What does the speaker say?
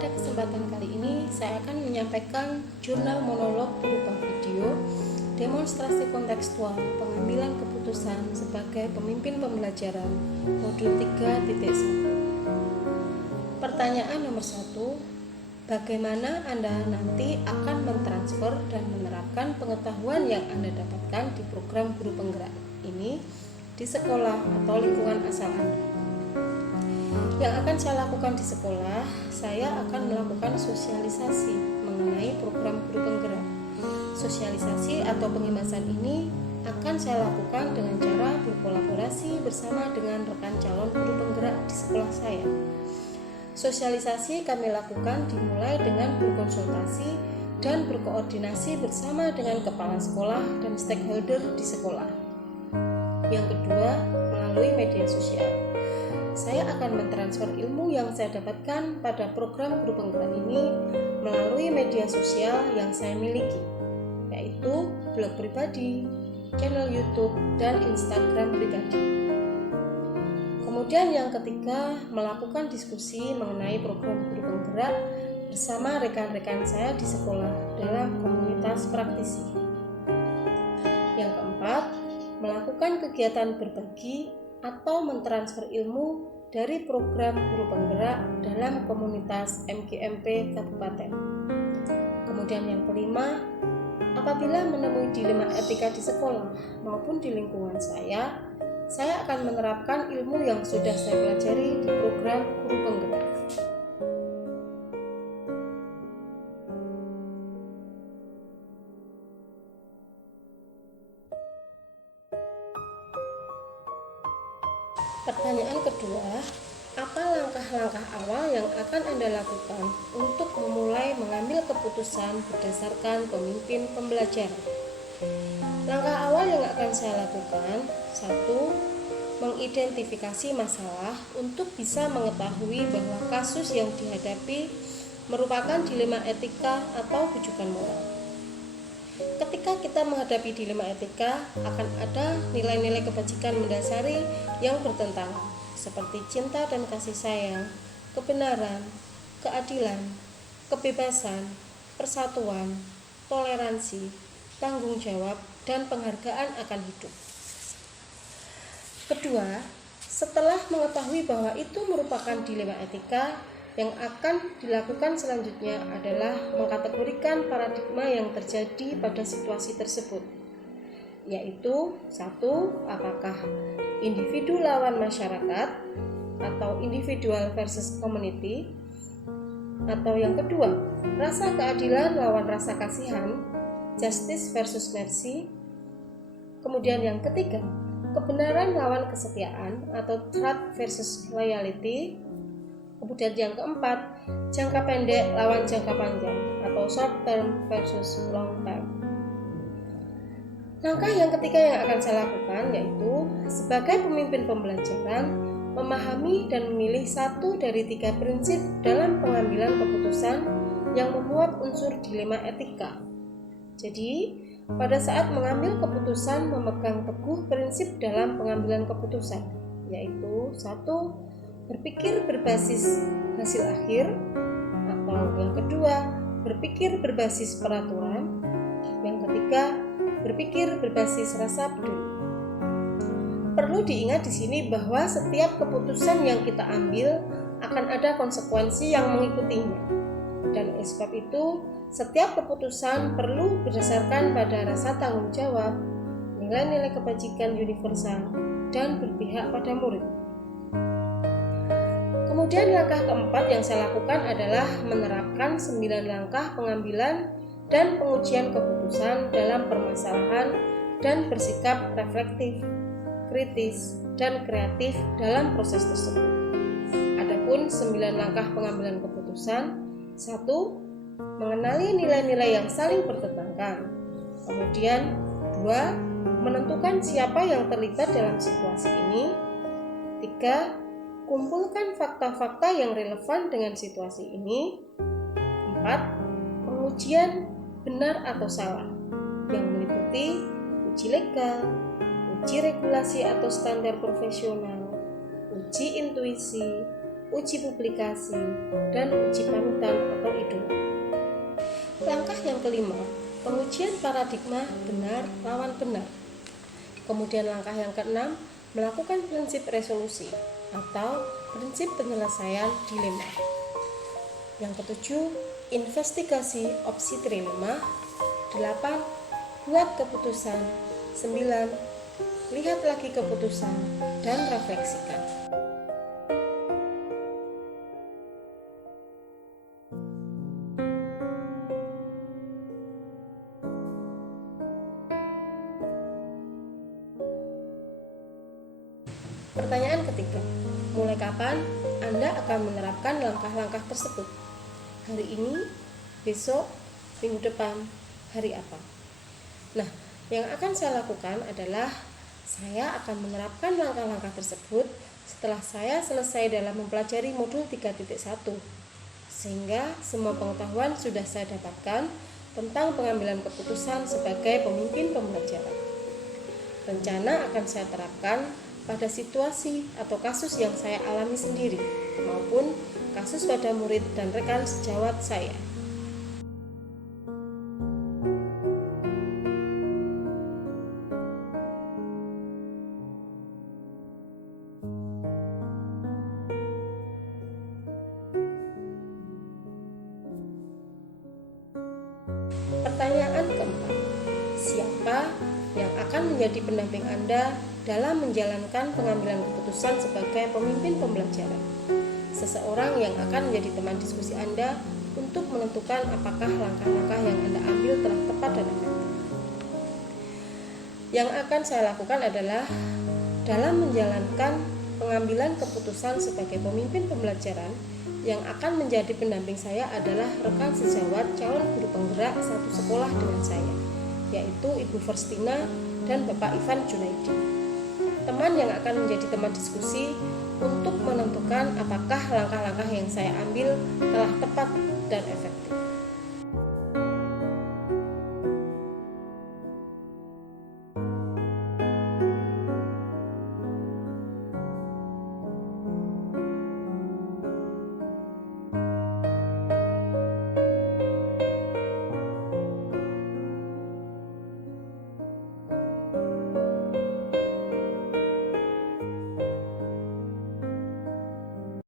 Pada kesempatan kali ini, saya akan menyampaikan jurnal monolog berupa video demonstrasi kontekstual pengambilan keputusan sebagai pemimpin pembelajaran modul 3.1. Pertanyaan nomor 1, bagaimana Anda nanti akan mentransfer dan menerapkan pengetahuan yang Anda dapatkan di program guru penggerak ini di sekolah atau lingkungan asal Anda? Yang akan saya lakukan di sekolah, saya akan melakukan sosialisasi mengenai program guru penggerak. Sosialisasi atau pengemasan ini akan saya lakukan dengan cara berkolaborasi bersama dengan rekan calon guru penggerak di sekolah saya. Sosialisasi kami lakukan dimulai dengan berkonsultasi dan berkoordinasi bersama dengan kepala sekolah dan stakeholder di sekolah. Yang kedua, melalui media sosial. Saya akan mentransfer ilmu yang saya dapatkan pada program guru penggerak ini melalui media sosial yang saya miliki, yaitu blog pribadi, channel YouTube, dan Instagram pribadi. Kemudian yang ketiga, melakukan diskusi mengenai program guru penggerak bersama rekan-rekan saya di sekolah dalam komunitas praktisi. Yang keempat, melakukan kegiatan berbagi atau mentransfer ilmu dari program guru penggerak dalam komunitas MGMP Kabupaten. Kemudian yang kelima, apabila menemui dilema etika di sekolah maupun di lingkungan saya akan menerapkan ilmu yang sudah saya pelajari di program guru penggerak. Pertanyaan kedua, apa langkah-langkah awal yang akan Anda lakukan untuk memulai mengambil keputusan berdasarkan pemimpin pembelajaran? Langkah awal yang akan saya lakukan, 1. Mengidentifikasi masalah untuk bisa mengetahui bahwa kasus yang dihadapi merupakan dilema etika atau rujukan moral. Ketika kita menghadapi dilema etika, akan ada nilai-nilai kebajikan mendasari yang bertentangan, seperti cinta dan kasih sayang, kebenaran, keadilan, kebebasan, persatuan, toleransi, tanggung jawab, dan penghargaan akan hidup. Kedua, setelah mengetahui bahwa itu merupakan dilema etika, yang akan dilakukan selanjutnya adalah mengkategorikan paradigma yang terjadi pada situasi tersebut, yaitu 1. Apakah individu lawan masyarakat atau individual versus community, atau yang kedua, rasa keadilan lawan rasa kasihan, justice versus mercy. Kemudian yang ketiga, kebenaran lawan kesetiaan atau truth versus loyalty. Kemudian yang keempat, jangka pendek lawan jangka panjang atau short term versus long term. Langkah yang ketiga yang akan saya lakukan yaitu sebagai pemimpin pembelajaran memahami dan memilih 1 dari 3 prinsip dalam pengambilan keputusan yang memuat unsur dilema etika. Jadi, pada saat mengambil keputusan memegang teguh prinsip dalam pengambilan keputusan, yaitu 1. Berpikir berbasis hasil akhir, atau yang kedua, berpikir berbasis peraturan, yang ketiga, berpikir berbasis rasa peduli. Perlu diingat di sini bahwa setiap keputusan yang kita ambil akan ada konsekuensi yang mengikutinya. Dan oleh sebab itu, setiap keputusan perlu berdasarkan pada rasa tanggung jawab, nilai-nilai kebajikan universal, dan berpihak pada murid. Kemudian langkah keempat yang saya lakukan adalah menerapkan 9 langkah pengambilan dan pengujian keputusan dalam permasalahan dan bersikap reflektif, kritis, dan kreatif dalam proses tersebut. Adapun 9 langkah pengambilan keputusan, 1. Mengenali nilai-nilai yang saling bertentangan. Kemudian 2. Menentukan siapa yang terlibat dalam situasi ini. 3. Kumpulkan fakta-fakta yang relevan dengan situasi ini. 4. Pengujian benar atau salah yang meliputi uji legal, uji regulasi atau standar profesional, uji intuisi, uji publikasi, dan uji panutan atau idola. Langkah yang kelima, pengujian paradigma benar lawan benar. Kemudian langkah yang keenam, melakukan prinsip resolusi atau prinsip penyelesaian dilema. Yang ketujuh, investigasi opsi trilema. 8. Buat keputusan. 9. Lihat lagi keputusan dan refleksikan. Pertanyaan ketiga, mulai kapan Anda akan menerapkan langkah-langkah tersebut? Hari ini, besok, minggu depan, hari apa? Nah, yang akan saya lakukan adalah saya akan menerapkan langkah-langkah tersebut setelah saya selesai dalam mempelajari modul 3.1, sehingga semua pengetahuan sudah saya dapatkan tentang pengambilan keputusan sebagai pemimpin pembelajaran. Rencana akan saya terapkan pada situasi atau kasus yang saya alami sendiri maupun kasus pada murid dan rekan sejawat saya. Pertanyaan keempat, siapa yang akan menjadi pendamping Anda dalam menjalankan pengambilan keputusan sebagai pemimpin pembelajaran? Seseorang yang akan menjadi teman diskusi Anda untuk menentukan apakah langkah-langkah yang Anda ambil telah tepat dan efektif. Yang akan saya lakukan adalah dalam menjalankan pengambilan keputusan sebagai pemimpin pembelajaran, yang akan menjadi pendamping saya adalah rekan sejawat calon guru penggerak satu sekolah dengan saya, yaitu Ibu Verstina dan Bapak Ivan Junaidi. Teman yang akan menjadi teman diskusi untuk menentukan apakah langkah-langkah yang saya ambil telah tepat dan efektif.